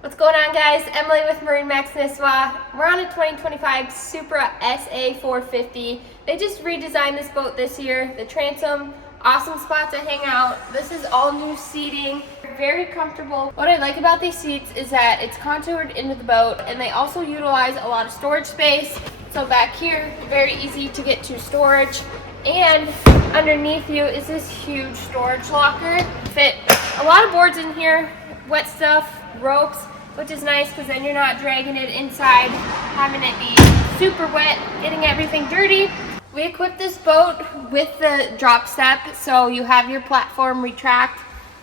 What's going on, guys? Emily with MarineMax Nisswa. We're on a 2025 Supra SA 450. They just redesigned this boat this year. The transom, awesome spot to hang out. This is all new seating, very comfortable. What I like about these seats is that it's contoured into the boat, and they also utilize a lot of storage space. So back here, very easy to get to storage. And underneath you is this huge storage locker. Fit a lot of boards in here, wet stuff, ropes, which is nice because then you're not dragging it inside, having it be super wet, getting everything dirty. We equipped this boat with the drop step, so you have your platform retract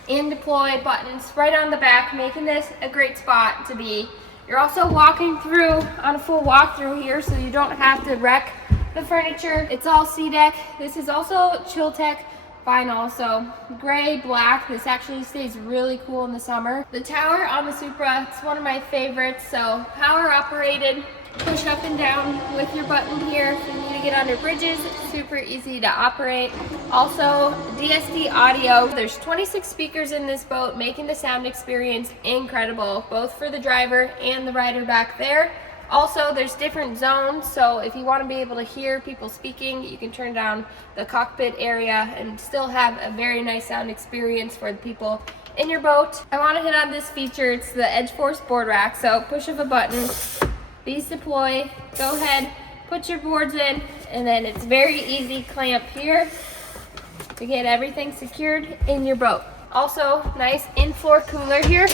and deploy buttons right on the back, making this a great spot to be. You're also walking through on a full walkthrough here, so you don't have to wreck the furniture. It's all SeaDek. This is also ChillTech vinyl, so gray, black. This actually stays really cool in the summer. The tower on the Supra, it's one of my favorites. So power operated, push up and down with your button here if you need to get under bridges. Super easy to operate. Also DSD audio. There's 26 speakers in this boat, making the sound experience incredible, both for the driver and the rider back there. Also, there's different zones, so if you want to be able to hear people speaking, you can turn down the cockpit area and still have a very nice sound experience for the people in your boat. I want to hit on this feature. It's the Edge Force board rack. So push of a button, these deploy, go ahead, put your boards in, and then it's very easy clamp here to get everything secured in your boat. Also, nice in-floor cooler here,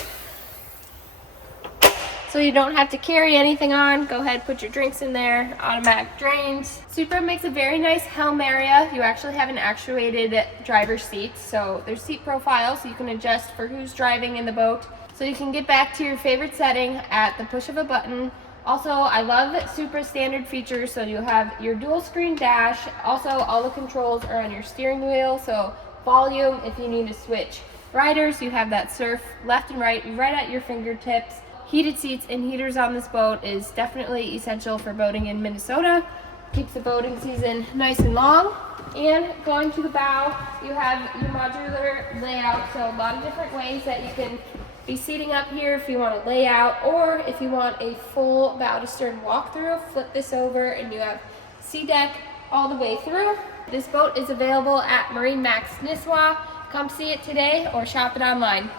so you don't have to carry anything on. Go ahead, put your drinks in there, automatic drains. Supra makes a very nice helm area. You actually have an actuated driver's seat, so there's seat profiles, so you can adjust for who's driving in the boat. So you can get back to your favorite setting at the push of a button. Also, I love Supra's standard features, so you have your dual screen dash. Also, all the controls are on your steering wheel, so volume, if you need to switch riders, you have that surf left and right at your fingertips. Heated seats and heaters on this boat is definitely essential for boating in Minnesota. Keeps the boating season nice and long. And going to the bow, you have your modular layout, so a lot of different ways that you can be seating up here if you want to lay out, or if you want a full bow to stern walkthrough, flip this over and you have SeaDek all the way through. This boat is available at MarineMax Nisswa. Come see it today or shop it online.